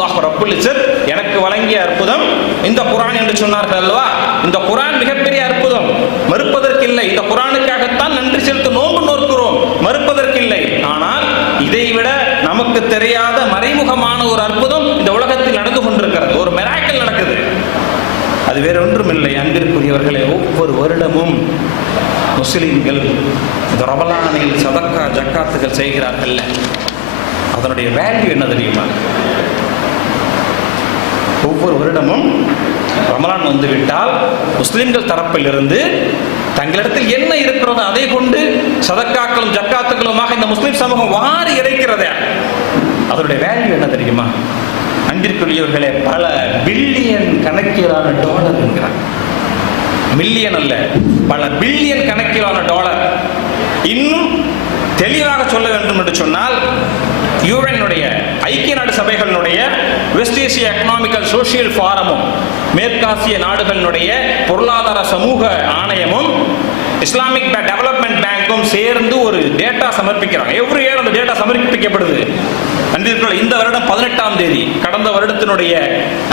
அல்லாஹ் ரப்புல் இஸ்ஸத் எனக்கு வழங்கிய அற்புதம் இந்த குர்ஆன் என்று சொன்னார்கள் அல்லவா. இந்த குர்ஆன் மிகப்பெரிய அற்புதம், மறுப்பதற்கில்லை. இந்த குர்ஆனுக்காகத்தான் நன்றி செலுத்த நோன்பு நோக்கிறோம், மறுப்பதற்கில்லை. ஆனால் இதைவிட நமக்கு தெரியாத மறைமுகமான ஒரு அற்புதம் இந்த உலகத்தில் நடந்து கொண்டிருக்கிறது. ஒரு மிராக்கிள் நடக்குது. அது வேற ஒன்றும் இல்லை அன்பிற்குரியவர்களே. ஒவ்வொரு வருடமும் முஸ்லிம்கள் இந்த ரமலானில் சதக்கா ஜக்காத்துகள் செய்கிறார்கள். அதனுடைய வேல்யூ என்ன தெரியுமா? ஒவ்வொரு வருடமும் ரமலான் வந்துவிட்டால் முஸ்லிம்கள் தரப்பில் இருந்து தங்களிடத்தில் என்ன இருக்கிறதோ அதை கொண்டு சதக்காக்களும் ஜக்காத்துக்களுமாக இந்த முஸ்லிம் சமூகம் வாரி இறைக்கிறதே. அதனுடைய வேல்யூ என்ன தெரியுமா? அன்பிற்குரியவர்களே, பல பில்லியன் கணக்கிலான டாலர் என்கிறார். மில்லியன் அல்ல, பல பில்லியன் கணக்கிலான டாலர். இன்னும் தெளிவாக சொல்ல வேண்டும் என்று சொன்னால், யுஎன்னுடைய ஐக்கிய நாடு சபைகளினுடைய வெஸ்ட் ஏசியா எக்கனாமிக்கல் சோசியல் ஃபாரமும் மேற்காசிய நாடுகளினுடைய பொருளாதார சமூக ஆணையமும் இஸ்லாமிக் டெவலப்மெண்ட் பேங்க்கும் சேர்ந்து ஒரு டேட்டா சமர்ப்பிக்கிறாங்க. எவ்ரி இயர் அந்த டேட்டா சமர்ப்பிக்கப்படுது. இந்த வருடம் 18ஆம் தேதி கடந்த வருடத்தினுடைய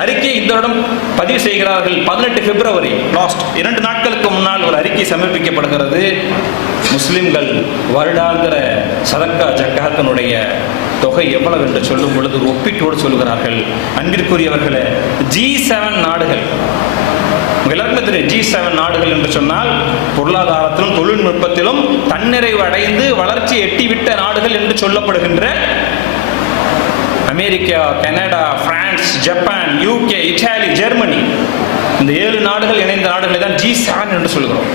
அறிக்கை இந்த வருடம் பதிவு செய்கிறார்கள். 18 பிப்ரவரி லாஸ்ட் 2 நாட்களுக்கு முன்னால் ஒரு அறிக்கை சமர்ப்பிக்கப்படுகிறது. முஸ்லிம்கள் வருடாந்திர சதக்கா ஜக்காத்தினுடைய தொகை எவ்வளவு என்று சொல்லும் பொழுது ஒப்பீட்டோடு சொல்கிறார்கள். அன்பிற்குரியவர்களே, G7 நாடுகள், எல்லாருக்கும் தெரியும் G7 நாடுகள் என்று சொன்னால் பொருளாதாரத்திலும் தொழில்நுட்பத்திலும் தன்னிறைவு அடைந்து வளர்ச்சி எட்டிவிட்ட நாடுகள் என்று சொல்லப்படுகின்ற America, Canada, France, Japan, UK, Italy, Germany, இந்த 7 நாடுகள் இணைந்த நாடுகளை தான் G7 என்று சொல்கிறோம்.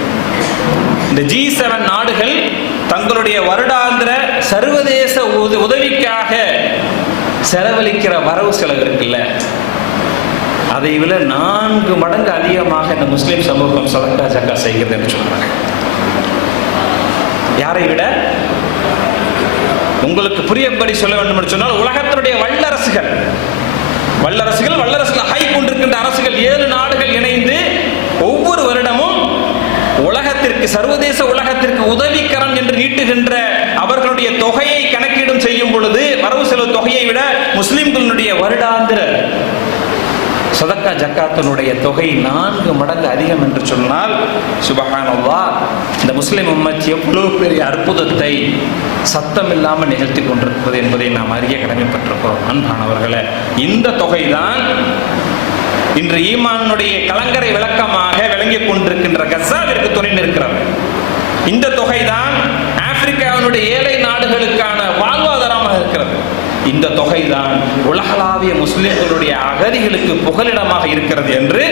இந்த G7 நாடுகள் தங்களுடைய வருடாந்திர சர்வதேச உதவிக்காக செலவழிக்கிற வரவு செலவு இருக்குல்ல, அதை விட 4 மடங்கு அதிகமாக இந்த முஸ்லிம் சமூகம் சதக்கா ஜக்கா செய்கிறது என்று சொல்றாங்க. யாரை விட? உங்களுக்கு புரியபடி சொல்ல வேண்டும் என்று சொன்னால், உலகத்தினுடைய வல்லரசுகள் ஹை கொண்டிருக்கின்ற அரசுகள் 7 நாடுகள் இணைந்து ஒவ்வொரு வருடமும் உலகத்திற்கு, சர்வதேச உலகத்திற்கு உதவிக்கரம் என்று நீட்டுகின்ற அவர்களுடைய தொகையை கணக்கீடும் செய்யும் பொழுது வரவு செலவு தொகையை விட முஸ்லிம்களுடைய வருடாந்திர சதக்கா ஜக்காத்தினுடைய தொகை 4 மடங்கு அதிகம் என்று சொன்னால், சுபஹானல்லாஹ், இந்த முஸ்லிம் உம்மத் எவ்வளவு பெரிய அற்புதத்தை சத்தம் இல்லாமல் நிகழ்த்தி கொண்டிருப்பது என்பதை நாம் அறிய கடமைப்பட்டிருக்கிறோம். அன்பானவர்களே, இந்த தொகைதான் இன்று ஈமானுடைய கலங்கரை விளக்கமாக விளங்கிக் கொண்டிருக்கின்ற கஸாவிற்கு துணை நிற்கிறது. இந்த தொகைதான் ஆப்பிரிக்காவினுடைய ஏழை நாடுகளுக்கான வாழ்வாதாரமாக இருக்கிறது. இந்த தொகைதான் உலகளாவிய முஸ்லிம்களுடைய அகதிகளுக்கு புகலிடமாக இருக்கிறது என்று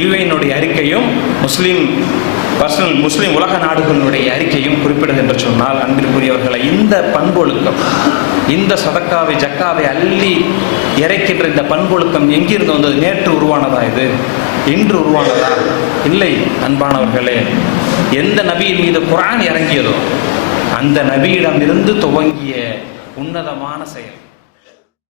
யுஎன்னுடைய அறிக்கையும் முஸ்லிம் உலக நாடுகளுடைய அறிக்கையும் குறிப்பிடுது என்று சொன்னால், அன்பிற்குரியவர்களை, இந்த பண்பொழுக்கம், இந்த சதக்காவை ஜக்காவை அள்ளி இறைக்கின்ற இந்த பண்பொழுக்கம் எங்கிருந்து வந்தது? நேற்று உருவானதா? இது இன்று உருவானதா? இல்லை அன்பானவர்களே. எந்த நபியின் மீது குர்ஆன் இறங்கியதோ அந்த நபியிடம் இருந்து துவங்கிய உன்னதமான செயல்.